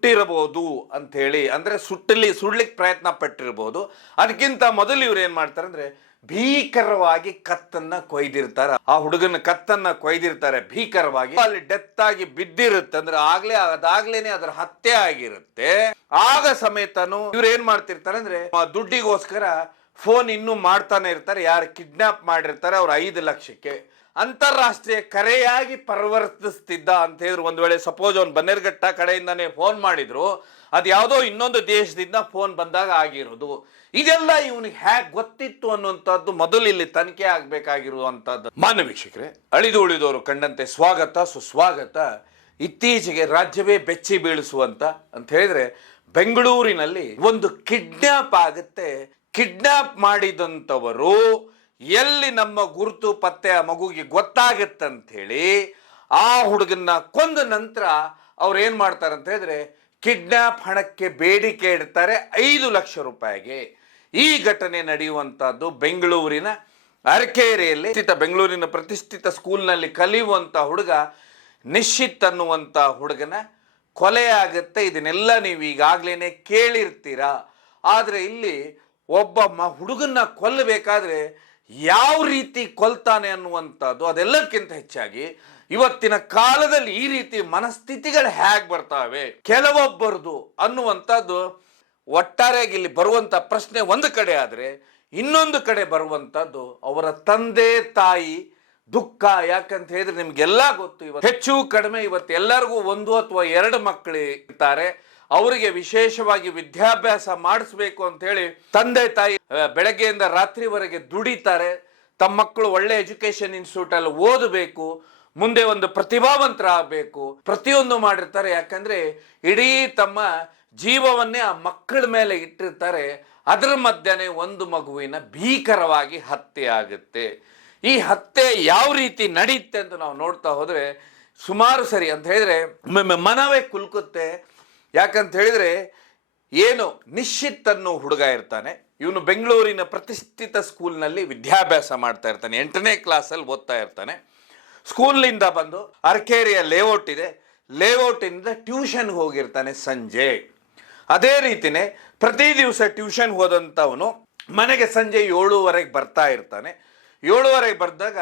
ಸುಟ್ಟಿರಬಹುದು ಅಂತ ಹೇಳಿ, ಅಂದ್ರೆ ಸುಡ್ಲಿಕ್ಕೆ ಪ್ರಯತ್ನ ಪಟ್ಟಿರಬಹುದು. ಅದಕ್ಕಿಂತ ಮೊದಲು ಇವ್ರು ಏನ್ ಮಾಡ್ತಾರೆ ಅಂದ್ರೆ ಭೀಕರವಾಗಿ ಕತ್ತನ್ನ ಕೊಯ್ದಿರ್ತಾರೆ. ಆ ಹುಡುಗನ ಕತ್ತನ್ನ ಕೊಯ್ದಿರ್ತಾರೆ ಭೀಕರವಾಗಿ. ಅಲ್ಲಿ ಡೆತ್ ಆಗಿ ಬಿದ್ದಿರುತ್ತೆ ಅಂದ್ರೆ ಅದಾಗ್ಲೇನೆ ಅದರ ಹತ್ಯೆ ಆಗಿರುತ್ತೆ. ಆಗ ಸಮೇತನು ಇವ್ರು ಏನ್ ಮಾಡ್ತಿರ್ತಾರೆ ಅಂದ್ರೆ ದುಡ್ಡಿಗೋಸ್ಕರ ಫೋನ್ ಇನ್ನೂ ಮಾಡ್ತಾನೆ ಇರ್ತಾರೆ. ಯಾರು ಕಿಡ್ನಾಪ್ ಮಾಡಿರ್ತಾರೆ ಅವ್ರ 5 ಲಕ್ಷಕ್ಕೆ ಅಂತಾರಾಷ್ಟ್ರೀಯ ಕರೆಯಾಗಿ ಪರಿವರ್ತಿಸ್ತಿದ್ದ ಅಂತ ಹೇಳಿದ್ರು. ಒಂದ್ ವೇಳೆ ಸಪೋಸ್ ಅವ್ನು ಬನ್ನೇರ್ಘಟ್ಟ ಕಡೆಯಿಂದಾನೇ ಫೋನ್ ಮಾಡಿದ್ರು, ಅದು ಯಾವುದೋ ಇನ್ನೊಂದು ದೇಶದಿಂದ ಫೋನ್ ಬಂದಾಗ ಆಗಿರೋದು. ಇದೆಲ್ಲ ಇವನಿಗೆ ಹೇಗೆ ಗೊತ್ತಿತ್ತು ಅನ್ನುವಂಥದ್ದು ಮೊದಲು ಇಲ್ಲಿ ತನಿಖೆ ಆಗ್ಬೇಕಾಗಿರುವಂತದ್ದು. ಮಾನ್ಯ ವೀಕ್ಷಕರೇ, ಅಳಿದು ಉಳಿದವರು ಕಂಡಂತೆ ಸ್ವಾಗತ ಸುಸ್ವಾಗತ. ಇತ್ತೀಚೆಗೆ ರಾಜ್ಯವೇ ಬೆಚ್ಚಿ ಬೀಳಿಸುವಂತ ಅಂತ ಹೇಳಿದ್ರೆ ಬೆಂಗಳೂರಿನಲ್ಲಿ ಒಂದು ಕಿಡ್ನಾಪ್ ಆಗುತ್ತೆ. ಕಿಡ್ನಾಪ್ ಮಾಡಿದಂಥವರು ಎಲ್ಲಿ ನಮ್ಮ ಗುರುತು ಪತ್ತೆ ಆ ಮಗುಗೆ ಗೊತ್ತಾಗತ್ತಂತ ಹೇಳಿ ಆ ಹುಡುಗನ್ನ ಕೊಂದ ನಂತರ ಅವ್ರು ಏನ್ ಮಾಡ್ತಾರೆ ಅಂತ ಹೇಳಿದ್ರೆ ಕಿಡ್ನಾಪ್ ಹಣಕ್ಕೆ ಬೇಡಿಕೆ ಇಡ್ತಾರೆ 5 ಲಕ್ಷ ರೂಪಾಯಿಗೆ. ಈ ಘಟನೆ ನಡೆಯುವಂತಹದ್ದು ಬೆಂಗಳೂರಿನ ಅರಕೇರಿಯಲ್ಲಿ. ಬೆಂಗಳೂರಿನ ಪ್ರತಿಷ್ಠಿತ ಸ್ಕೂಲ್ನಲ್ಲಿ ಕಲಿಯುವಂತ ಹುಡುಗ ನಿಶ್ಚಿತ್ ಅನ್ನುವಂತ ಹುಡುಗನ ಕೊಲೆ ಆಗುತ್ತೆ. ಇದನ್ನೆಲ್ಲ ನೀವು ಈಗಾಗ್ಲೇನೆ ಕೇಳಿರ್ತೀರಾ. ಆದ್ರೆ ಇಲ್ಲಿ ಒಬ್ಬ ಹುಡುಗನ್ನ ಕೊಲ್ಲಬೇಕಾದ್ರೆ ಯಾವ ರೀತಿ ಕೊಲ್ತಾನೆ ಅನ್ನುವಂಥದ್ದು, ಅದೆಲ್ಲಕ್ಕಿಂತ ಹೆಚ್ಚಾಗಿ ಇವತ್ತಿನ ಕಾಲದಲ್ಲಿ ಈ ರೀತಿ ಮನಸ್ಥಿತಿಗಳು ಹೇಗೆ ಬರ್ತಾವೆ ಕೆಲವೊಬ್ಬರದು ಅನ್ನುವಂಥದ್ದು ಒಟ್ಟಾರೆಯಾಗಿ ಇಲ್ಲಿ ಬರುವಂತ ಪ್ರಶ್ನೆ ಒಂದು ಕಡೆ ಆದ್ರೆ, ಇನ್ನೊಂದು ಕಡೆ ಬರುವಂತದ್ದು ಅವರ ತಂದೆ ತಾಯಿ ದುಃಖ. ಯಾಕಂತ ಹೇಳಿದ್ರೆ ನಿಮ್ಗೆಲ್ಲ ಗೊತ್ತು, ಇವತ್ತು ಹೆಚ್ಚು ಕಡಿಮೆ ಇವತ್ತು ಎಲ್ಲರಿಗೂ 1 ಅಥವಾ 2 ಮಕ್ಕಳು ಇರ್ತಾರೆ. ಅವರಿಗೆ ವಿಶೇಷವಾಗಿ ವಿದ್ಯಾಭ್ಯಾಸ ಮಾಡಿಸ್ಬೇಕು ಅಂತ ಹೇಳಿ ತಂದೆ ತಾಯಿ ಬೆಳಗ್ಗೆಯಿಂದ ರಾತ್ರಿವರೆಗೆ ದುಡಿತಾರೆ. ತಮ್ಮ ಮಕ್ಕಳು ಒಳ್ಳೆ ಎಜುಕೇಶನ್ ಇನ್ಸ್ಟಿಟ್ಯೂಟ್ ಅಲ್ಲಿ ಓದಬೇಕು, ಮುಂದೆ ಒಂದು ಪ್ರತಿಭಾವಂತರಾಗಬೇಕು, ಪ್ರತಿಯೊಂದು ಮಾಡಿರ್ತಾರೆ. ಯಾಕಂದ್ರೆ ಇಡೀ ತಮ್ಮ ಜೀವವನ್ನೇ ಆ ಮಕ್ಕಳ ಮೇಲೆ ಇಟ್ಟಿರ್ತಾರೆ. ಅದರ ಮಧ್ಯೆ ಒಂದು ಮಗುವಿನ ಭೀಕರವಾಗಿ ಹತ್ಯೆ ಆಗುತ್ತೆ. ಈ ಹತ್ಯೆ ಯಾವ ರೀತಿ ನಡೆಯುತ್ತೆ ಅಂತ ನಾವು ನೋಡ್ತಾ ಹೋದ್ರೆ ಸುಮಾರು ಸರಿ ಅಂತ ಹೇಳಿದ್ರೆ ಮನವೇ ಕುಲ್ಕುತ್ತೆ. ಯಾಕಂತ ಹೇಳಿದ್ರೆ ಏನು ನಿಶ್ಚಿತ್ ಅನ್ನೋ ಹುಡುಗ ಇರ್ತಾನೆ, ಇವನು ಬೆಂಗಳೂರಿನ ಪ್ರತಿಷ್ಠಿತ ಸ್ಕೂಲ್ನಲ್ಲಿ ವಿದ್ಯಾಭ್ಯಾಸ ಮಾಡ್ತಾ ಇರ್ತಾನೆ. 8ನೇ ಕ್ಲಾಸಲ್ಲಿ ಓದ್ತಾ ಇರ್ತಾನೆ. ಸ್ಕೂಲ್ನಿಂದ ಬಂದು ಅರಕೇರಿಯ ಲೇಔಟ್ ಇದೆ, ಲೇಔಟಿಂದ ಟ್ಯೂಷನ್ಗೆ ಹೋಗಿರ್ತಾನೆ ಸಂಜೆ. ಅದೇ ರೀತಿನೇ ಪ್ರತಿ ದಿವಸ ಟ್ಯೂಷನ್ ಹೋದಂಥವನು ಮನೆಗೆ ಸಂಜೆ 7:30 ಬರ್ತಾ ಇರ್ತಾನೆ. 7:30 ಬರ್ದಾಗ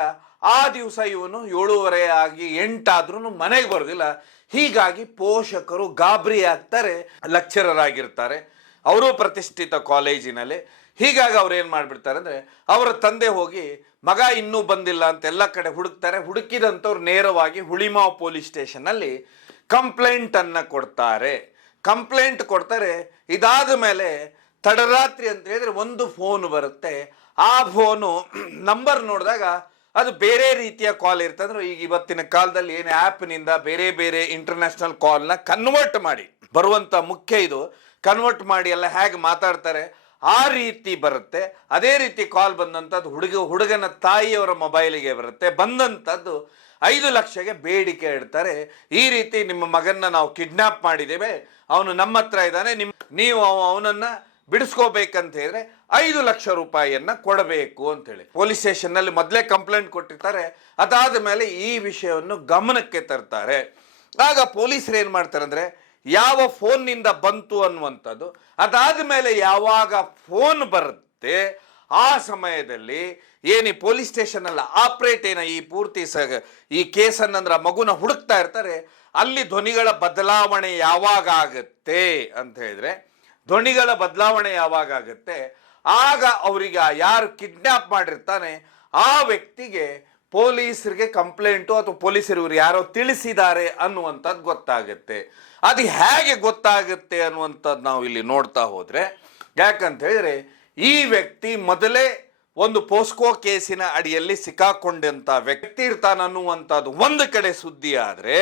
ಆ ದಿವಸ ಇವನು 7:30 ಆಗಿ 8 ಆದ್ರೂ ಮನೆಗೆ ಬರೋದಿಲ್ಲ. ಹೀಗಾಗಿ ಪೋಷಕರು ಗಾಬರಿ ಆಗ್ತಾರೆ. ಲೆಕ್ಚರರ್ ಆಗಿರ್ತಾರೆ ಅವರು ಪ್ರತಿಷ್ಠಿತ ಕಾಲೇಜಿನಲ್ಲಿ. ಹೀಗಾಗಿ ಅವ್ರು ಏನು ಮಾಡಿಬಿಡ್ತಾರೆ ಅಂದರೆ ಅವರ ತಂದೆ ಹೋಗಿ ಮಗ ಇನ್ನೂ ಬಂದಿಲ್ಲ ಅಂತ ಎಲ್ಲ ಕಡೆ ಹುಡುಕ್ತಾರೆ. ಹುಡುಕಿದಂಥವ್ರು ನೇರವಾಗಿ ಹುಳಿಮಾವ್ ಪೊಲೀಸ್ ಸ್ಟೇಷನ್ನಲ್ಲಿ ಕಂಪ್ಲೇಂಟನ್ನು ಕೊಡ್ತಾರೆ. ಕಂಪ್ಲೇಂಟ್ ಕೊಡ್ತಾರೆ. ಇದಾದ ಮೇಲೆ ತಡರಾತ್ರಿ ಅಂತ ಹೇಳಿದ್ರೆ ಒಂದು ಫೋನ್ ಬರುತ್ತೆ. ಆ ಫೋನು ನಂಬರ್ ನೋಡಿದಾಗ ಅದು ಬೇರೆ ರೀತಿಯ ಕಾಲ್ ಇರ್ತದೆ. ಅಂದ್ರೆ ಈಗ ಇವತ್ತಿನ ಕಾಲದಲ್ಲಿ ಏನು ಆ್ಯಪ್ನಿಂದ ಬೇರೆ ಬೇರೆ ಇಂಟರ್ನ್ಯಾಷನಲ್ ಕಾಲ್ನ ಕನ್ವರ್ಟ್ ಮಾಡಿ ಬರುವಂಥ ಮುಖ್ಯ ಇದು. ಕನ್ವರ್ಟ್ ಮಾಡಿ ಎಲ್ಲ ಹೇಗೆ ಮಾತಾಡ್ತಾರೆ ಆ ರೀತಿ ಬರುತ್ತೆ. ಅದೇ ರೀತಿ ಕಾಲ್ ಬಂದಂಥದ್ದು ಹುಡುಗನ ತಾಯಿಯವರ ಮೊಬೈಲಿಗೆ ಬರುತ್ತೆ. ಬಂದಂಥದ್ದು 5 ಲಕ್ಷಗೆ ಬೇಡಿಕೆ ಇಡ್ತಾರೆ. ಈ ರೀತಿ ನಿಮ್ಮ ಮಗನ್ನ ನಾವು ಕಿಡ್ನಾಪ್ ಮಾಡಿದ್ದೇವೆ, ಅವನು ನಮ್ಮ ಹತ್ರ ಇದ್ದಾನೆ, ನೀವು ಅವನನ್ನ ಬಿಡಿಸ್ಕೋಬೇಕಂತ ಹೇಳಿದ್ರೆ 5 ಲಕ್ಷ ರೂಪಾಯಿಯನ್ನ ಕೊಡಬೇಕು ಅಂತೇಳಿ ಪೊಲೀಸ್ ಸ್ಟೇಷನ್ನಲ್ಲಿ ಮೊದಲೇ ಕಂಪ್ಲೇಂಟ್ ಕೊಟ್ಟಿರ್ತಾರೆ. ಅದಾದ ಮೇಲೆ ಈ ವಿಷಯವನ್ನು ಗಮನಕ್ಕೆ ತರ್ತಾರೆ. ಆಗ ಪೊಲೀಸರು ಏನು ಮಾಡ್ತಾರೆ ಅಂದರೆ ಯಾವ ಫೋನ್ನಿಂದ ಬಂತು ಅನ್ನುವಂಥದ್ದು, ಅದಾದ ಮೇಲೆ ಯಾವಾಗ ಫೋನ್ ಬರುತ್ತೆ ಆ ಸಮಯದಲ್ಲಿ ಏನು ಪೊಲೀಸ್ ಸ್ಟೇಷನಲ್ಲಿ ಆಪ್ರೇಟ್ ಈ ಪೂರ್ತಿ ಈ ಕೇಸನ್ನಂದ್ರೆ ಆ ಮಗುನ ಹುಡುಕ್ತಾ ಇರ್ತಾರೆ. ಅಲ್ಲಿ ಧ್ವನಿಗಳ ಬದಲಾವಣೆ ಯಾವಾಗ ಆಗುತ್ತೆ ಅಂತ ಹೇಳಿದ್ರೆ, ಧ್ವನಿಗಳ ಬದಲಾವಣೆ ಯಾವಾಗ ಆಗುತ್ತೆ ಆಗ ಅವರಿಗೆ ಯಾರು ಕಿಡ್ನಾಪ್ ಮಾಡಿರ್ತಾನೆ ಆ ವ್ಯಕ್ತಿಗೆ ಪೊಲೀಸರಿಗೆ ಕಂಪ್ಲೇಂಟು ಅಥವಾ ಪೊಲೀಸರು ಇವರು ಯಾರೋ ತಿಳಿಸಿದ್ದಾರೆ ಅನ್ನುವಂಥದ್ದು ಗೊತ್ತಾಗುತ್ತೆ. ಅದು ಹೇಗೆ ಗೊತ್ತಾಗುತ್ತೆ ಅನ್ನುವಂಥದ್ದು ನಾವು ಇಲ್ಲಿ ನೋಡ್ತಾ ಹೋದ್ರೆ, ಯಾಕಂತ ಹೇಳಿದ್ರೆ ಈ ವ್ಯಕ್ತಿ ಮೊದಲೇ ಒಂದು ಪೋಸ್ಕೋ ಕೇಸಿನ ಅಡಿಯಲ್ಲಿ ಸಿಕ್ಕಾಕೊಂಡಂತ ವ್ಯಕ್ತಿ ಇರ್ತಾನ ಅನ್ನುವಂಥದ್ದು ಒಂದು ಕಡೆ ಸುದ್ದಿ ಆದ್ರೆ,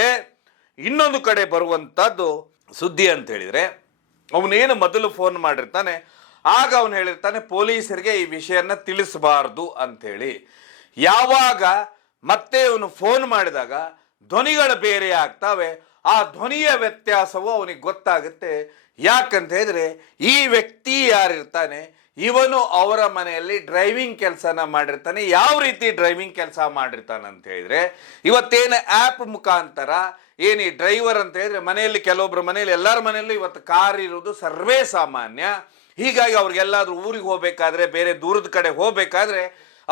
ಇನ್ನೊಂದು ಕಡೆ ಬರುವಂಥದ್ದು ಸುದ್ದಿ ಅಂತ ಹೇಳಿದ್ರೆ ಅವನೇನು ಮೊದಲು ಫೋನ್ ಮಾಡಿರ್ತಾನೆ ಆಗ ಅವನು ಹೇಳಿರ್ತಾನೆ ಪೊಲೀಸರಿಗೆ ಈ ವಿಷಯನ ತಿಳಿಸಬಾರ್ದು ಅಂಥೇಳಿ. ಯಾವಾಗ ಮತ್ತೆ ಅವನು ಫೋನ್ ಮಾಡಿದಾಗ ಧ್ವನಿಗಳು ಬೇರೆ ಆಗ್ತವೆ. ಆ ಧ್ವನಿಯ ವ್ಯತ್ಯಾಸವು ಅವನಿಗೆ ಗೊತ್ತಾಗುತ್ತೆ. ಯಾಕಂತ ಹೇಳಿದ್ರೆ ಈ ವ್ಯಕ್ತಿ ಯಾರಿರ್ತಾನೆ ಇವನು ಅವರ ಮನೆಯಲ್ಲಿ ಡ್ರೈವಿಂಗ್ ಕೆಲಸನ ಮಾಡಿರ್ತಾನೆ. ಯಾವ ರೀತಿ ಡ್ರೈವಿಂಗ್ ಕೆಲಸ ಮಾಡಿರ್ತಾನೆ ಅಂತ ಹೇಳಿದ್ರೆ, ಇವತ್ತೇನು ಆ್ಯಪ್ ಮುಖಾಂತರ ಏನು ಈ ಡ್ರೈವರ್ ಅಂತ ಹೇಳಿದ್ರೆ ಮನೆಯಲ್ಲಿ ಕೆಲವೊಬ್ಬರ ಮನೆಯಲ್ಲಿ ಎಲ್ಲರ ಮನೆಯಲ್ಲೂ ಇವತ್ತು ಕಾರ್ ಇರೋದು ಸರ್ವೇ ಸಾಮಾನ್ಯ. ಹೀಗಾಗಿ ಅವ್ರಿಗೆಲ್ಲಾದ್ರೂ ಊರಿಗೆ ಹೋಗ್ಬೇಕಾದ್ರೆ ಬೇರೆ ದೂರದ ಕಡೆ ಹೋಗ್ಬೇಕಾದ್ರೆ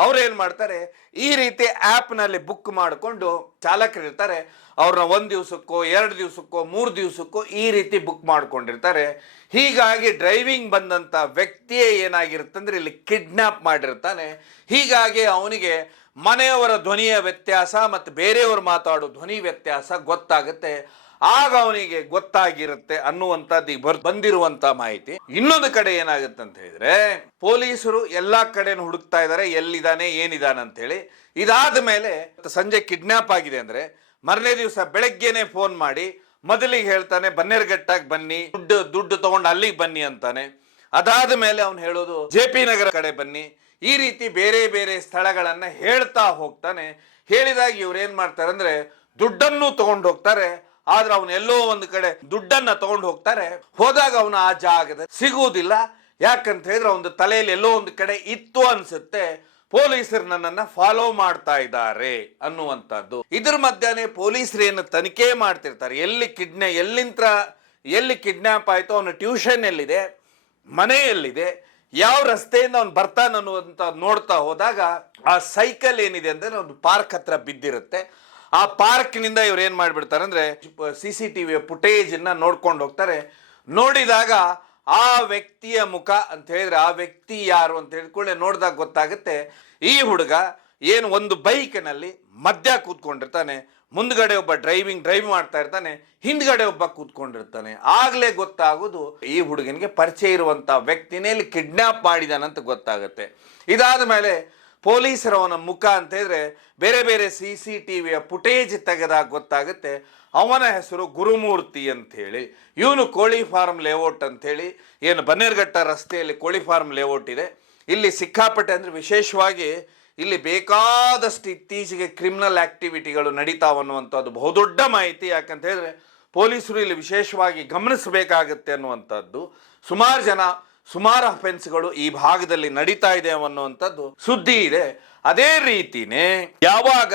ಅವ್ರೇನು ಮಾಡ್ತಾರೆ, ಈ ರೀತಿ ಆ್ಯಪ್ನಲ್ಲಿ ಬುಕ್ ಮಾಡಿಕೊಂಡು ಚಾಲಕರು ಇರ್ತಾರೆ, ಅವ್ರನ್ನ 1 ದಿವಸಕ್ಕೋ 2 ದಿವಸಕ್ಕೋ 3 ದಿವಸಕ್ಕೋ ಈ ರೀತಿ ಬುಕ್ ಮಾಡ್ಕೊಂಡಿರ್ತಾರೆ. ಹೀಗಾಗಿ ಡ್ರೈವಿಂಗ್ ಬಂದಂಥ ವ್ಯಕ್ತಿಯೇ ಏನಾಗಿರುತ್ತಂದ್ರೆ ಇಲ್ಲಿ ಕಿಡ್ನ್ಯಾಪ್ ಮಾಡಿರ್ತಾನೆ. ಹೀಗಾಗಿ ಅವನಿಗೆ ಮನೆಯವರ ಧ್ವನಿಯ ವ್ಯತ್ಯಾಸ ಮತ್ತು ಬೇರೆಯವರು ಮಾತಾಡೋ ಧ್ವನಿ ವ್ಯತ್ಯಾಸ ಗೊತ್ತಾಗುತ್ತೆ. ಆಗ ಅವನಿಗೆ ಗೊತ್ತಾಗಿರುತ್ತೆ ಅನ್ನುವಂಥದ್ದು ಈಗ ಬಂದಿರುವಂತ ಮಾಹಿತಿ. ಇನ್ನೊಂದು ಕಡೆ ಏನಾಗುತ್ತೆ ಅಂತ ಹೇಳಿದ್ರೆ, ಪೊಲೀಸರು ಎಲ್ಲಾ ಕಡೆನೂ ಹುಡುಕ್ತಾ ಇದ್ದಾರೆ ಎಲ್ಲಿದ್ದಾನೆ ಏನಿದ್ದಾನೆ ಅಂತ ಹೇಳಿ. ಇದಾದ ಮೇಲೆ ಸಂಜೆ ಕಿಡ್ನಾಪ್ ಆಗಿದೆ ಅಂದ್ರೆ ಮರನೇ ದಿವಸ ಬೆಳಗ್ಗೆನೆ ಫೋನ್ ಮಾಡಿ ಮೊದಲಿಗೆ ಹೇಳ್ತಾನೆ ಬನ್ನೇರುಘಟ್ಟಾಗಿ ಬನ್ನಿ, ದುಡ್ಡು ತಗೊಂಡು ಅಲ್ಲಿಗೆ ಬನ್ನಿ ಅಂತಾನೆ. ಅದಾದ ಮೇಲೆ ಅವ್ನು ಹೇಳೋದು JP ನಗರ ಕಡೆ ಬನ್ನಿ, ಈ ರೀತಿ ಬೇರೆ ಬೇರೆ ಸ್ಥಳಗಳನ್ನ ಹೇಳ್ತಾ ಹೋಗ್ತಾನೆ. ಹೇಳಿದಾಗ ಇವ್ರು ಏನ್ ಮಾಡ್ತಾರೆ ಅಂದ್ರೆ ದುಡ್ಡನ್ನು ತಗೊಂಡು ಹೋಗ್ತಾರೆ. ಆದ್ರೆ ಅವನು ಎಲ್ಲೋ ಒಂದು ಕಡೆ ದುಡ್ಡನ್ನ ತಗೊಂಡು ಹೋಗ್ತಾರೆ. ಹೋದಾಗ ಅವನು ಆ ಜಾಗದ ಸಿಗುವುದಿಲ್ಲ. ಯಾಕಂತ ಹೇಳಿದ್ರೆ ಅವನ ತಲೆಯಲ್ಲಿ ಎಲ್ಲೋ ಒಂದು ಕಡೆ ಇತ್ತು ಅನ್ಸುತ್ತೆ, ಪೊಲೀಸರು ನನ್ನನ್ನ ಫಾಲೋ ಮಾಡ್ತಾ ಇದ್ದಾರೆ ಅನ್ನುವಂಥದ್ದು. ಇದ್ರ ಮಧ್ಯಾಹ್ನ ಪೊಲೀಸರು ಏನು ತನಿಖೆ ಮಾಡ್ತಿರ್ತಾರೆ, ಎಲ್ಲಿ ಕಿಡ್ನಾಪ್ ಆಯ್ತು, ಅವನ ಟ್ಯೂಷನ್ ಎಲ್ಲಿದೆ, ಮನೆ ಎಲ್ಲಿದೆ, ಯಾವ ರಸ್ತೆಯಿಂದ ಅವ್ನು ಬರ್ತಾನ ಅನ್ನುವಂತ ನೋಡ್ತಾ ಹೋದಾಗ ಆ ಸೈಕಲ್ ಏನಿದೆ ಅಂದ್ರೆ ಒಂದು ಪಾರ್ಕ್ ಹತ್ರ ಬಿದ್ದಿರುತ್ತೆ. ಆ ಪಾರ್ಕ್ನಿಂದ ಇವ್ರು ಏನ್ ಮಾಡ್ಬಿಡ್ತಾರೆ ಅಂದ್ರೆ CCTV ಫುಟೇಜ್ ನೋಡ್ಕೊಂಡು ಹೋಗ್ತಾರೆ. ನೋಡಿದಾಗ ಆ ವ್ಯಕ್ತಿಯ ಮುಖ ಅಂತ ಹೇಳಿದ್ರೆ ಆ ವ್ಯಕ್ತಿ ಯಾರು ಅಂತ ಹೇಳ್ಕೊಳ್ಳೆ ನೋಡಿದಾಗ ಗೊತ್ತಾಗುತ್ತೆ, ಈ ಹುಡುಗ ಏನು ಒಂದು ಬೈಕ್ನಲ್ಲಿ ಮಧ್ಯ ಕೂತ್ಕೊಂಡಿರ್ತಾನೆ, ಮುಂದ್ಗಡೆ ಒಬ್ಬ ಡ್ರೈವ್ ಮಾಡ್ತಾ ಇರ್ತಾನೆ, ಹಿಂದ್ಗಡೆ ಒಬ್ಬ ಕೂತ್ಕೊಂಡಿರ್ತಾನೆ. ಆಗ್ಲೇ ಗೊತ್ತಾಗೋದು ಈ ಹುಡುಗನಿಗೆ ಪರಿಚಯ ಇರುವಂತ ವ್ಯಕ್ತಿನೇ ಇಲ್ಲಿ ಕಿಡ್ನಾಪ್ ಮಾಡಿದಾನಂತ ಗೊತ್ತಾಗುತ್ತೆ. ಇದಾದ ಮೇಲೆ ಪೊಲೀಸರ ಅವನ ಮುಖ ಅಂತ ಹೇಳಿದ್ರೆ ಬೇರೆ ಬೇರೆ CCTVಯ ಫುಟೇಜ್ ತೆಗೆದಾಗ ಗೊತ್ತಾಗುತ್ತೆ ಅವನ ಹೆಸರು ಗುರುಮೂರ್ತಿ ಅಂತ ಹೇಳಿ. ಇವನು ಕೋಳಿ ಫಾರ್ಮ್ ಲೇಔಟ್ ಅಂತ ಹೇಳಿ, ಏನು ಬನ್ನೇರುಘಟ್ಟ ರಸ್ತೆಯಲ್ಲಿ ಕೋಳಿ ಫಾರ್ಮ್ ಲೇಔಟ್ ಇದೆ. ಇಲ್ಲಿ ಸಿಕ್ಕಾಪಟ್ಟೆ ಅಂದ್ರೆ ವಿಶೇಷವಾಗಿ ಇಲ್ಲಿ ಬೇಕಾದಷ್ಟು ಇತ್ತೀಚೆಗೆ ಕ್ರಿಮಿನಲ್ ಆಕ್ಟಿವಿಟಿಗಳು ನಡೀತಾವನ್ನುವಂಥದ್ದು ಬಹುದೊಡ್ಡ ಮಾಹಿತಿ. ಯಾಕಂತ ಹೇಳಿದ್ರೆ ಪೊಲೀಸರು ಇಲ್ಲಿ ವಿಶೇಷವಾಗಿ ಗಮನಿಸಬೇಕಾಗತ್ತೆ ಅನ್ನುವಂಥದ್ದು. ಸುಮಾರು ಅಫೆನ್ಸ್ಗಳು ಈ ಭಾಗದಲ್ಲಿ ನಡೀತಾ ಇದೆ ಅನ್ನುವಂಥದ್ದು ಸುದ್ದಿ ಇದೆ. ಅದೇ ರೀತಿನೇ ಯಾವಾಗ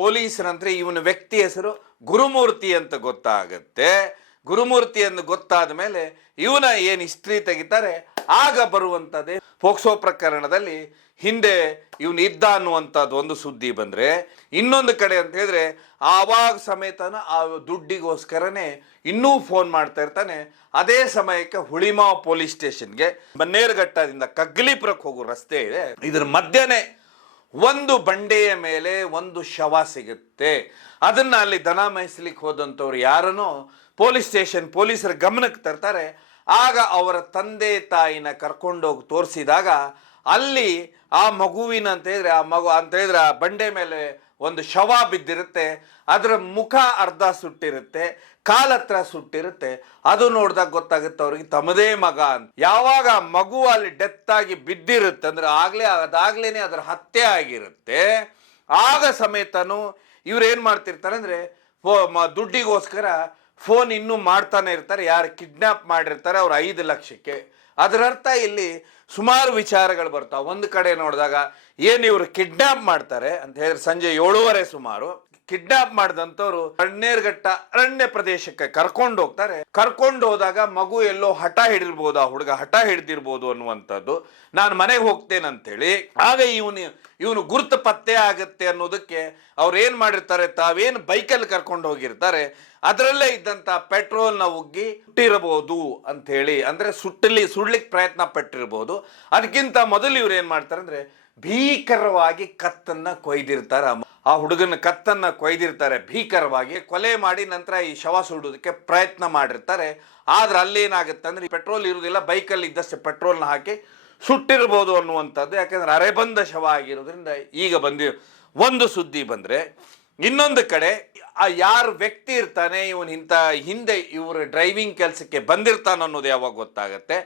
ಪೊಲೀಸರಂದ್ರೆ ಇವನ ವ್ಯಕ್ತಿ ಹೆಸರು ಗುರುಮೂರ್ತಿ ಅಂತ ಗೊತ್ತಾಗತ್ತೆ, ಗುರುಮೂರ್ತಿ ಎಂದು ಗೊತ್ತಾದ ಮೇಲೆ ಇವನ ಏನು ಹಿಸ್ಟ್ರಿ ತೆಗಿತಾರೆ, ಆಗ ಬರುವಂಥದ್ದೇ ಪೋಕ್ಸೋ ಪ್ರಕರಣದಲ್ಲಿ ಹಿಂದೆ ಇವನು ಇದ್ದ ಅನ್ನುವಂಥದ್ದು ಒಂದು ಸುದ್ದಿ ಬಂದರೆ, ಇನ್ನೊಂದು ಕಡೆ ಅಂತ ಹೇಳಿದ್ರೆ ಆವಾಗ ಸಮೇತನ ಆ ದುಡ್ಡಿಗೋಸ್ಕರನೇ ಇನ್ನೂ ಫೋನ್ ಮಾಡ್ತಾ ಇರ್ತಾನೆ. ಅದೇ ಸಮಯಕ್ಕೆ ಹುಳಿಮಾವ್ ಪೊಲೀಸ್ ಸ್ಟೇಷನ್ಗೆ ಬನ್ನೇರುಘಟ್ಟದಿಂದ ಕಗ್ಗಲೀಪುರಕ್ಕೆ ಹೋಗೋ ರಸ್ತೆ ಇದೆ, ಇದ್ರ ಮಧ್ಯನೇ ಒಂದು ಬಂಡೆಯ ಮೇಲೆ ಒಂದು ಶವ ಸಿಗುತ್ತೆ. ಅದನ್ನ ಅಲ್ಲಿ ದನ ಮೇಯಿಸ್ಲಿಕ್ಕೆ ಹೋದಂಥವ್ರು ಯಾರನ್ನೋ ಪೊಲೀಸರ ಗಮನಕ್ಕೆ ತರ್ತಾರೆ. ಆಗ ಅವರ ತಂದೆ ತಾಯಿನ ಕರ್ಕೊಂಡೋಗಿ ತೋರಿಸಿದಾಗ ಅಲ್ಲಿ ಆ ಮಗುವಿನ ಅಂತ ಹೇಳಿದ್ರೆ ಆ ಬಂಡೆ ಮೇಲೆ ಒಂದು ಶವ ಬಿದ್ದಿರುತ್ತೆ, ಅದರ ಮುಖ ಅರ್ಧ ಸುಟ್ಟಿರುತ್ತೆ, ಕಾಲತ್ರ ಸುಟ್ಟಿರುತ್ತೆ. ಅದು ನೋಡಿದಾಗ ಗೊತ್ತಾಗುತ್ತೆ ಅವ್ರಿಗೆ ತಮ್ಮದೇ ಮಗ ಅಂತ. ಯಾವಾಗ ಮಗು ಅಲ್ಲಿ ಡೆತ್ ಆಗಿ ಬಿದ್ದಿರುತ್ತೆ ಅಂದ್ರೆ ಅದಾಗ್ಲೇನೆ ಅದರ ಹತ್ಯೆ ಆಗಿರುತ್ತೆ. ಆಗ ಸಮೇತನು ಇವ್ರು ಏನ್ ಮಾಡ್ತಿರ್ತಾರೆ ಅಂದ್ರೆ ದುಡ್ಡಿಗೋಸ್ಕರ ಫೋನ್ ಇನ್ನೂ ಮಾಡ್ತಾನೆ ಇರ್ತಾರೆ. ಯಾರು ಕಿಡ್ನಾಪ್ ಮಾಡಿರ್ತಾರೆ ಅವ್ರು 5 ಲಕ್ಷಕ್ಕೆ. ಅದರರ್ಥ ಇಲ್ಲಿ ಸುಮಾರು ವಿಚಾರಗಳು ಬರ್ತಾವೆ. ಒಂದು ಕಡೆ ನೋಡಿದಾಗ ಏನು ಇವರು ಕಿಡ್ನಾಪ್ ಮಾಡ್ತಾರೆ ಅಂತ ಹೇಳಿದ್ರೆ ಸಂಜೆ 7:30 ಸುಮಾರು ಕಿಡ್ನಾಪ್ ಮಾಡಿದಂಥವ್ರು ಬನ್ನೇರುಘಟ್ಟ ಅರಣ್ಯ ಪ್ರದೇಶಕ್ಕೆ ಕರ್ಕೊಂಡು ಹೋಗ್ತಾರೆ. ಕರ್ಕೊಂಡು ಹೋದಾಗ ಮಗು ಎಲ್ಲೋ ಹಠ ಹಿಡಿರ್ಬೋದು, ಆ ಹುಡುಗ ಹಠ ಹಿಡಿದಿರ್ಬೋದು ಅನ್ನುವಂಥದ್ದು, ನಾನು ಮನೆಗೆ ಹೋಗ್ತೇನಂತೇಳಿ. ಆಗ ಇವನು ಗುರುತು ಪತ್ತೆ ಆಗುತ್ತೆ ಅನ್ನೋದಕ್ಕೆ ಅವ್ರು ಏನ್ ಮಾಡಿರ್ತಾರೆ, ತಾವೇನು ಬೈಕಲ್ಲಿ ಕರ್ಕೊಂಡು ಹೋಗಿರ್ತಾರೆ ಅದರಲ್ಲೇ ಇದ್ದಂತ ಪೆಟ್ರೋಲ್ನ ಉಗ್ಗಿ ಸುಟ್ಟಿರಬಹುದು ಅಂತ ಹೇಳಿ, ಅಂದ್ರೆ ಸುಡ್ಲಿಕ್ಕೆ ಪ್ರಯತ್ನ ಪಟ್ಟಿರಬಹುದು. ಅದಕ್ಕಿಂತ ಮೊದಲು ಇವ್ರು ಏನ್ ಮಾಡ್ತಾರೆ ಅಂದ್ರೆ ಭೀಕರವಾಗಿ ಕತ್ತನ್ನ ಕೊಯ್ದಿರ್ತಾರೆ. ಆ ಹುಡುಗನ ಕತ್ತನ್ನ ಕೊಯ್ದಿರ್ತಾರೆ ಭೀಕರವಾಗಿ, ಕೊಲೆ ಮಾಡಿ ನಂತರ ಈ ಶವ ಸುಡೋದಕ್ಕೆ ಪ್ರಯತ್ನ ಮಾಡಿರ್ತಾರೆ. ಆದ್ರೆ ಅಲ್ಲೇನಾಗುತ್ತೆ ಅಂದ್ರೆ ಪೆಟ್ರೋಲ್ ಇರುವುದಿಲ್ಲ, ಬೈಕಲ್ಲಿ ಇದ್ದಷ್ಟು ಪೆಟ್ರೋಲ್ನ ಹಾಕಿ ಸುಟ್ಟಿರ್ಬೋದು ಅನ್ನುವಂಥದ್ದು. ಯಾಕಂದ್ರೆ ಅರೆಬಂದ ಶವ ಆಗಿರೋದ್ರಿಂದ ಈಗ ಒಂದು ಸುದ್ದಿ ಬಂದ್ರೆ, ಇನ್ನೊಂದು ಕಡೆ ಆ ಯಾರು ವ್ಯಕ್ತಿ ಇರ್ತಾನೆ ಇವನ್ ಹಿಂದೆ ಇವರು ಡ್ರೈವಿಂಗ್ ಕೆಲಸಕ್ಕೆ ಬಂದಿರ್ತಾನೆ ಅನ್ನೋದು ಯಾವಾಗ ಗೊತ್ತಾಗತ್ತೆ,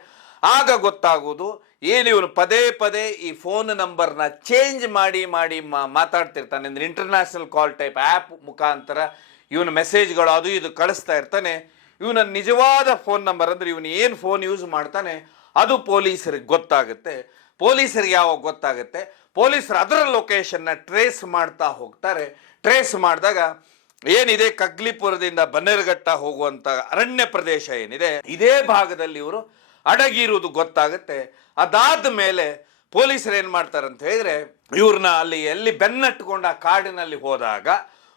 ಆಗ ಗೊತ್ತಾಗೋದು ಏನು ಇವನು ಪದೇ ಈ ಫೋನ್ ನಂಬರ್ನ ಚೇಂಜ್ ಮಾಡಿ ಮಾತಾಡ್ತಿರ್ತಾನೆ. ಅಂದ್ರೆ ಇಂಟರ್ನ್ಯಾಷನಲ್ ಕಾಲ್ ಟೈಪ್ ಆ್ಯಪ್ ಮುಖಾಂತರ ಇವನು ಮೆಸೇಜ್ಗಳು ಅದು ಇದು ಕಳಿಸ್ತಾ ಇರ್ತಾನೆ. ಇವನ ನಿಜವಾದ ಫೋನ್ ನಂಬರ್ ಅಂದ್ರೆ ಇವನು ಏನು ಫೋನ್ ಯೂಸ್ ಮಾಡ್ತಾನೆ ಅದು ಪೊಲೀಸರಿಗೆ ಗೊತ್ತಾಗುತ್ತೆ. ಪೊಲೀಸರಿಗೆ ಯಾವಾಗ ಗೊತ್ತಾಗುತ್ತೆ, ಪೊಲೀಸರು ಅದರ ಲೊಕೇಶನ್ನ ಟ್ರೇಸ್ ಮಾಡ್ತಾ ಹೋಗ್ತಾರೆ. ಟ್ರೇಸ್ ಮಾಡಿದಾಗ ಏನಿದೆ ಕಗ್ಲಿಪುರದಿಂದ ಬನ್ನೇರುಘಟ್ಟ ಹೋಗುವಂತ ಅರಣ್ಯ ಪ್ರದೇಶ ಏನಿದೆ, ಇದೇ ಭಾಗದಲ್ಲಿ ಇವರು ಅಡಗಿರುವುದು ಗೊತ್ತಾಗುತ್ತೆ. ಅದಾದ ಮೇಲೆ ಪೊಲೀಸರು ಏನ್ ಮಾಡ್ತಾರೆ ಅಂತ ಹೇಳಿದ್ರೆ, ಇವ್ರನ್ನ ಅಲ್ಲಿ ಎಲ್ಲಿ ಬೆನ್ನಟ್ಟುಕೊಂಡು ಆ ಕಾಡಿನಲ್ಲಿ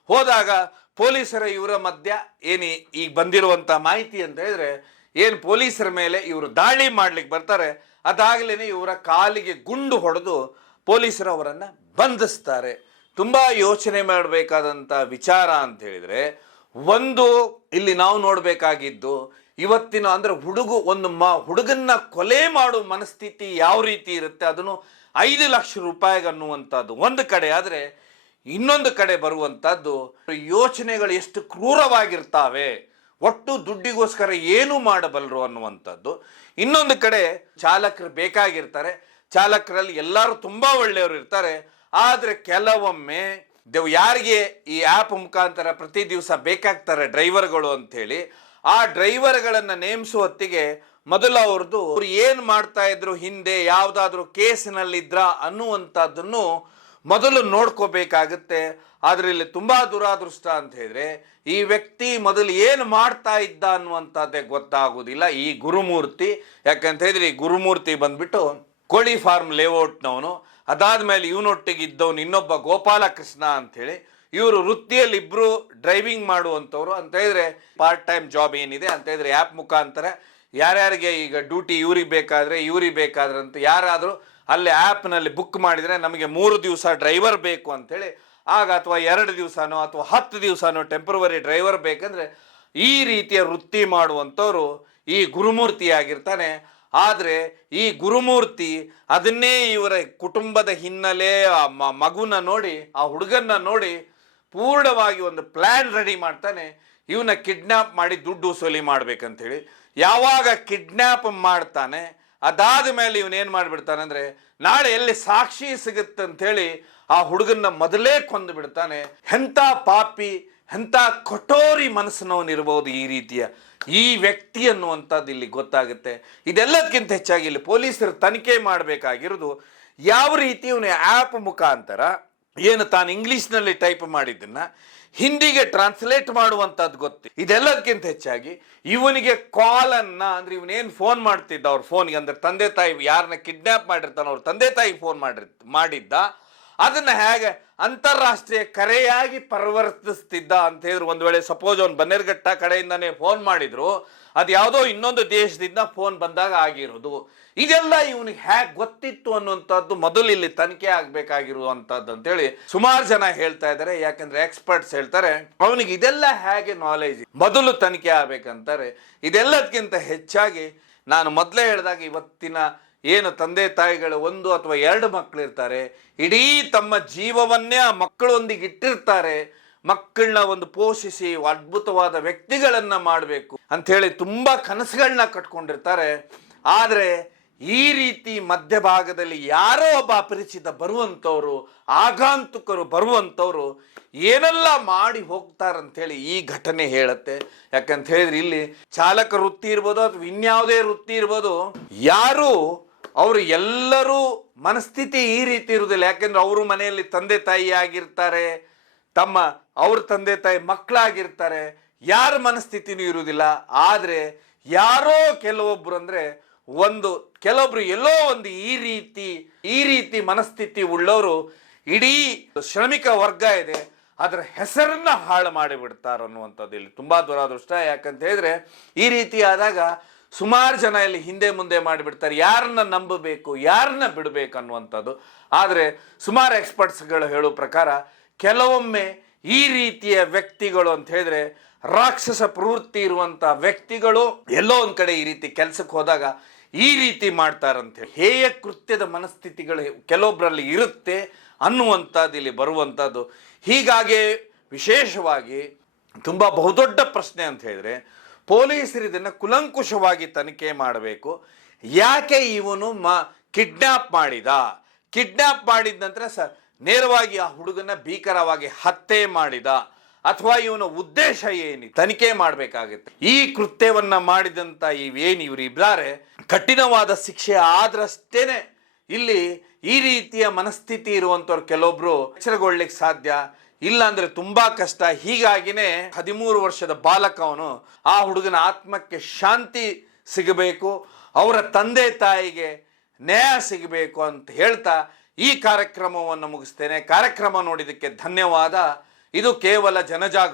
ಹೋದಾಗ ಪೊಲೀಸರ ಇವರ ಮಧ್ಯ ಏನಿ ಈಗ ಬಂದಿರುವಂತ ಮಾಹಿತಿ ಅಂತ ಹೇಳಿದ್ರೆ, ಏನು ಪೊಲೀಸರ ಮೇಲೆ ಇವರು ದಾಳಿ ಮಾಡ್ಲಿಕ್ಕೆ ಬರ್ತಾರೆ. ಅದಾಗಲೇ ಇವರ ಕಾಲಿಗೆ ಗುಂಡು ಹೊಡೆದು ಪೊಲೀಸರು ಅವರನ್ನ ಬಂಧಿಸ್ತಾರೆ. ತುಂಬಾ ಯೋಚನೆ ಮಾಡಬೇಕಾದಂತ ವಿಚಾರ ಅಂತ ಹೇಳಿದ್ರೆ, ಒಂದು ಇಲ್ಲಿ ನಾವು ನೋಡ್ಬೇಕಾಗಿದ್ದು ಇವತ್ತಿನ ಅಂದ್ರೆ ಹುಡುಗನ್ನ ಕೊಲೆ ಮಾಡುವ ಮನಸ್ಥಿತಿ ಯಾವ ರೀತಿ ಇರುತ್ತೆ, ಅದನ್ನು 5 ಲಕ್ಷ ರೂಪಾಯಿಗೆ ಅನ್ನುವಂಥದ್ದು ಒಂದು ಕಡೆ ಆದ್ರೆ, ಇನ್ನೊಂದು ಕಡೆ ಬರುವಂತದ್ದು ಯೋಚನೆಗಳು ಎಷ್ಟು ಕ್ರೂರವಾಗಿರ್ತಾವೆ, ಒಟ್ಟು ದುಡ್ಡಿಗೋಸ್ಕರ ಏನು ಮಾಡಬಲ್ಲರು ಅನ್ನುವಂಥದ್ದು. ಇನ್ನೊಂದು ಕಡೆ ಚಾಲಕರು ಬೇಕಾಗಿರ್ತಾರೆ, ಚಾಲಕರಲ್ಲಿ ಎಲ್ಲರೂ ತುಂಬಾ ಒಳ್ಳೆಯವರು ಇರ್ತಾರೆ. ಆದ್ರೆ ಕೆಲವೊಮ್ಮೆ ಯಾರಿಗೆ ಈ ಆ್ಯಪ್ ಮುಖಾಂತರ ಪ್ರತಿ ದಿವಸ ಬೇಕಾಗ್ತಾರೆ ಡ್ರೈವರ್ಗಳು ಅಂಥೇಳಿ, ಆ ಡ್ರೈವರ್ಗಳನ್ನ ನೇಮಿಸುವ ಹೊತ್ತಿಗೆ ಮೊದಲು ಅವ್ರು ಏನ್ ಮಾಡ್ತಾ ಇದ್ರು, ಹಿಂದೆ ಯಾವ್ದಾದ್ರು ಕೇಸಿನಲ್ಲಿದ್ರ ಅನ್ನುವಂಥದ್ದನ್ನು ಮೊದಲು ನೋಡ್ಕೋಬೇಕಾಗುತ್ತೆ. ಆದ್ರೆ ಇಲ್ಲಿ ತುಂಬಾ ದುರಾದೃಷ್ಟ ಅಂತ ಹೇಳಿದ್ರೆ, ಈ ವ್ಯಕ್ತಿ ಮೊದಲು ಏನು ಮಾಡ್ತಾ ಇದ್ದ ಅನ್ನುವಂಥದ್ದೇ ಗೊತ್ತಾಗುವುದಿಲ್ಲ ಈ ಗುರುಮೂರ್ತಿ. ಯಾಕಂತ ಹೇಳಿದ್ರೆ ಈ ಗುರುಮೂರ್ತಿ ಬಂದ್ಬಿಟ್ಟು ಕೋಳಿ ಫಾರ್ಮ್ ಲೇಔಟ್ನವನು. ಅದಾದ್ಮೇಲೆ ಇವನೊಟ್ಟಿಗೆ ಇದ್ದವನು ಇನ್ನೊಬ್ಬ ಗೋಪಾಲಕೃಷ್ಣ ಅಂತ ಹೇಳಿ, ಇವರು ವೃತ್ತಿಯಲ್ಲಿ ಇಬ್ರು ಡ್ರೈವಿಂಗ್ ಮಾಡುವಂಥವ್ರು. ಅಂತ ಹೇಳಿದ್ರೆ ಪಾರ್ಟ್ ಟೈಮ್ ಜಾಬ್ ಏನಿದೆ ಅಂತ ಹೇಳಿದ್ರೆ ಆ್ಯಪ್ ಮುಖಾಂತರ ಯಾರ್ಯಾರಿಗೆ ಈಗ ಡ್ಯೂಟಿ ಇವ್ರಿಗೆ ಬೇಕಾದ್ರೆ ಅಂತ ಯಾರಾದರೂ ಅಲ್ಲಿ ಆ್ಯಪ್ನಲ್ಲಿ ಬುಕ್ ಮಾಡಿದರೆ ನಮಗೆ 3 ದಿವಸ ಡ್ರೈವರ್ ಬೇಕು ಅಂಥೇಳಿ, ಆಗ ಅಥವಾ 2 ದಿವಸನೋ ಅಥವಾ 10 ದಿವಸನೋ ಟೆಂಪ್ರವರಿ ಡ್ರೈವರ್ ಬೇಕಂದ್ರೆ ಈ ರೀತಿಯ ವೃತ್ತಿ ಮಾಡುವಂಥವ್ರು ಈ ಗುರುಮೂರ್ತಿ ಆಗಿರ್ತಾನೆ. ಆದರೆ ಈ ಗುರುಮೂರ್ತಿ ಅದನ್ನೇ ಇವರ ಕುಟುಂಬದ ಹಿನ್ನೆಲೆ, ಮಗುನ ನೋಡಿ, ಆ ಹುಡುಗನ್ನ ನೋಡಿ ಪೂರ್ಣವಾಗಿ ಒಂದು ಪ್ಲ್ಯಾನ್ ರೆಡಿ ಮಾಡ್ತಾನೆ. ಇವನ್ನ ಕಿಡ್ನ್ಯಾಪ್ ಮಾಡಿ ದುಡ್ಡು ವಸೂಲಿ ಮಾಡ್ಬೇಕಂತೇಳಿ. ಯಾವಾಗ ಕಿಡ್ನ್ಯಾಪ್ ಮಾಡ್ತಾನೆ, ಅದಾದ ಮೇಲೆ ಇವನೇನು ಮಾಡಿಬಿಡ್ತಾನೆ ಅಂದರೆ, ನಾಳೆ ಎಲ್ಲಿ ಸಾಕ್ಷಿ ಸಿಗುತ್ತಂಥೇಳಿ ಆ ಹುಡುಗನ್ನ ಮೊದಲೇ ಕೊಂದು ಬಿಡ್ತಾನೆ. ಎಂಥ ಪಾಪಿ, ಎಂಥ ಕಠೋರಿ ಮನಸ್ಸಿನವನಿರ್ಬೋದು ಈ ರೀತಿಯ ಈ ವ್ಯಕ್ತಿ ಅನ್ನುವಂಥದ್ದು ಇಲ್ಲಿ ಗೊತ್ತಾಗುತ್ತೆ. ಇದೆಲ್ಲದಕ್ಕಿಂತ ಹೆಚ್ಚಾಗಿ ಇಲ್ಲಿ ಪೊಲೀಸರು ತನಿಖೆ ಮಾಡಬೇಕಾಗಿರೋದು ಯಾವ ರೀತಿ ಇವನು ಆ್ಯಪ್ ಮುಖಾಂತರ ಏನು ತಾನು ಇಂಗ್ಲೀಷ್ನಲ್ಲಿ ಟೈಪ್ ಮಾಡಿದ್ದನ್ನ ಹಿಂದಿಗೆ ಟ್ರಾನ್ಸ್ಲೇಟ್ ಮಾಡುವಂಥದ್ದು ಗೊತ್ತು. ಇದೆಲ್ಲದಕ್ಕಿಂತ ಹೆಚ್ಚಾಗಿ ಇವನಿಗೆ ಕಾಲನ್ನ ಅಂದ್ರೆ ಇವನೇನು ಫೋನ್ ಮಾಡ್ತಿದ್ದ ಅವ್ರ ಫೋನ್ಗೆ, ಅಂದ್ರೆ ತಂದೆ ತಾಯಿ ಯಾರನ್ನ ಕಿಡ್ನ್ಯಾಪ್ ಮಾಡಿರ್ತಾನೋ ಅವ್ರ ತಂದೆ ತಾಯಿಗೆ ಫೋನ್ ಮಾಡಿದ್ದ, ಅದನ್ನ ಹೇಗೆ ಅಂತಾರಾಷ್ಟ್ರೀಯ ಕರೆಯಾಗಿ ಪರಿವರ್ತಿಸ್ತಿದ್ದ ಅಂತ ಹೇಳಿದ್ರು. ಒಂದು ವೇಳೆ ಸಪೋಸ್ ಅವ್ನು ಬನ್ನೇರುಘಟ್ಟ ಕಡೆಯಿಂದನೇ ಫೋನ್ ಮಾಡಿದ್ರು, ಅದು ಯಾವುದೋ ಇನ್ನೊಂದು ದೇಶದಿಂದ ಫೋನ್ ಬಂದಾಗ ಆಗಿರೋದು. ಇದೆಲ್ಲ ಇವನಿಗೆ ಹೇಗೆ ಗೊತ್ತಿತ್ತು ಅನ್ನುವಂಥದ್ದು ಮೊದಲು ಇಲ್ಲಿ ತನಿಖೆ ಆಗ್ಬೇಕಾಗಿರುವಂಥದ್ದು ಅಂತೇಳಿ ಸುಮಾರು ಜನ ಹೇಳ್ತಾ ಇದ್ದಾರೆ. ಯಾಕಂದ್ರೆ ಎಕ್ಸ್ಪರ್ಟ್ಸ್ ಹೇಳ್ತಾರೆ ಅವನಿಗೆ ಇದೆಲ್ಲ ಹೇಗೆ ನಾಲೆಜ್ ಮೊದಲು ತನಿಖೆ ಆಗ್ಬೇಕಂತಾರೆ. ಇದೆಲ್ಲದಕ್ಕಿಂತ ಹೆಚ್ಚಾಗಿ ನಾನು ಮೊದಲೇ ಹೇಳಿದಾಗ, ಇವತ್ತಿನ ಏನು ತಂದೆ ತಾಯಿಗಳು 1 ಅಥವಾ 2 ಮಕ್ಕಳಿರ್ತಾರೆ, ಇಡೀ ತಮ್ಮ ಜೀವವನ್ನೇ ಆ ಮಕ್ಕಳೊಂದಿಗೆ ಇಟ್ಟಿರ್ತಾರೆ. ಮಕ್ಕಳನ್ನ ಒಂದು ಪೋಷಿಸಿ ಅದ್ಭುತವಾದ ವ್ಯಕ್ತಿಗಳನ್ನ ಮಾಡಬೇಕು ಅಂಥೇಳಿ ತುಂಬ ಕನಸುಗಳನ್ನ ಕಟ್ಕೊಂಡಿರ್ತಾರೆ. ಆದರೆ ಈ ರೀತಿ ಮಧ್ಯಭಾಗದಲ್ಲಿ ಯಾರೋ ಒಬ್ಬ ಅಪರಿಚಿತ ಬರುವಂಥವ್ರು, ಆಗಂತುಕರು ಬರುವಂಥವ್ರು ಏನೆಲ್ಲ ಮಾಡಿ ಹೋಗ್ತಾರಂಥೇಳಿ ಈ ಘಟನೆ ಹೇಳುತ್ತೆ. ಯಾಕಂತ ಹೇಳಿದ್ರೆ ಇಲ್ಲಿ ಚಾಲಕ ವೃತ್ತಿ ಇರ್ಬೋದು ಅಥವಾ ಇನ್ಯಾವುದೇ ವೃತ್ತಿ ಇರ್ಬೋದು, ಯಾರು ಅವರು ಎಲ್ಲರೂ ಮನಸ್ಥಿತಿ ಈ ರೀತಿ ಇರುವುದಿಲ್ಲ. ಯಾಕೆಂದ್ರೆ ಅವರು ಮನೆಯಲ್ಲಿ ತಂದೆ ತಾಯಿ ಆಗಿರ್ತಾರೆ, ಅವ್ರ ತಂದೆ ತಾಯಿ ಮಕ್ಕಳಾಗಿರ್ತಾರೆ, ಯಾರ ಮನಸ್ಥಿತಿನೂ ಇರುವುದಿಲ್ಲ. ಆದರೆ ಯಾರೋ ಕೆಲವೊಬ್ರು ಅಂದ್ರೆ ಕೆಲವೊಬ್ರು ಎಲ್ಲೋ ಒಂದು ಈ ರೀತಿ ಮನಸ್ಥಿತಿ ಉಳ್ಳವರು ಇಡೀ ಶ್ರಮಿಕ ವರ್ಗ ಇದೆ, ಅದರ ಹೆಸರನ್ನ ಹಾಳು ಮಾಡಿಬಿಡ್ತಾರ ಅನ್ನುವಂಥದ್ದು ಇಲ್ಲಿ ತುಂಬಾ ದುರಾದೃಷ್ಟ. ಯಾಕಂತ ಹೇಳಿದ್ರೆ ಈ ರೀತಿ ಆದಾಗ ಸುಮಾರು ಜನ ಇಲ್ಲಿ ಹಿಂದೆ ಮುಂದೆ ಮಾಡಿಬಿಡ್ತಾರೆ, ಯಾರನ್ನ ನಂಬಬೇಕು ಯಾರನ್ನ ಬಿಡಬೇಕು ಅನ್ನುವಂಥದ್ದು. ಆದರೆ ಸುಮಾರು ಎಕ್ಸ್ಪರ್ಟ್ಸ್ಗಳು ಹೇಳೋ ಪ್ರಕಾರ ಕೆಲವೊಮ್ಮೆ ಈ ರೀತಿಯ ವ್ಯಕ್ತಿಗಳು ಅಂತ ಹೇಳಿದ್ರೆ ರಾಕ್ಷಸ ಪ್ರವೃತ್ತಿ ಇರುವಂತ ವ್ಯಕ್ತಿಗಳು ಎಲ್ಲೋ ಒಂದ್ ಕಡೆ ಈ ರೀತಿ ಕೆಲಸಕ್ಕೆ ಹೋದಾಗ ಈ ರೀತಿ ಮಾಡ್ತಾರಂತೆ. ಹೇಯ ಕೃತ್ಯದ ಮನಸ್ಥಿತಿಗಳು ಕೆಲವೊಬ್ಬರಲ್ಲಿ ಇರುತ್ತೆ ಅನ್ನುವಂಥದ್ದು ಇಲ್ಲಿ ಬರುವಂಥದ್ದು. ಹೀಗಾಗಿ ವಿಶೇಷವಾಗಿ ತುಂಬಾ ಬಹುದೊಡ್ಡ ಪ್ರಶ್ನೆ ಅಂತ ಹೇಳಿದ್ರೆ, ಪೊಲೀಸರು ಇದನ್ನು ಕುಲಂಕುಷವಾಗಿ ತನಿಖೆ ಮಾಡಬೇಕು. ಯಾಕೆ ಇವನು ಕಿಡ್ನ್ಯಾಪ್ ಮಾಡಿದ ನಂತರ ನೇರವಾಗಿ ಆ ಹುಡುಗನ ಭೀಕರವಾಗಿ ಹತ್ಯೆ ಮಾಡಿದ, ಅಥವಾ ಇವನ ಉದ್ದೇಶ ಏನು ತನಿಖೆ ಮಾಡಬೇಕಾಗುತ್ತೆ. ಈ ಕೃತ್ಯವನ್ನ ಮಾಡಿದಂತ ಇವರು ಇದ್ದಾರೆ ಕಠಿಣವಾದ ಶಿಕ್ಷೆ ಆದ್ರಷ್ಟೇನೆ ಇಲ್ಲಿ ಈ ರೀತಿಯ ಮನಸ್ಥಿತಿ ಇರುವಂತವ್ರು ಕೆಲವೊಬ್ರು ಎಚ್ಚರಗೊಳ್ಳಿಕ್ಕೆ ಸಾಧ್ಯ. ಇಲ್ಲ ಅಂದ್ರೆ ತುಂಬಾ ಕಷ್ಟ. ಹೀಗಾಗಿನೇ 13 ವರ್ಷದ ಬಾಲಕ ಅವನು, ಆ ಹುಡುಗನ ಆತ್ಮಕ್ಕೆ ಶಾಂತಿ ಸಿಗಬೇಕು, ಅವರ ತಂದೆ ತಾಯಿಗೆ ನ್ಯಾಯ ಸಿಗಬೇಕು ಅಂತ ಹೇಳ್ತಾ ಈ ಕಾರ್ಯಕ್ರಮವನ್ನು ಮುಗಿಸ್ತೇನೆ. ಕಾರ್ಯಕ್ರಮ ನೋಡಿದ್ದಕ್ಕೆ ಧನ್ಯವಾದ. ಇದು ಕೇವಲ ಜನಜಾಗೃತಿ.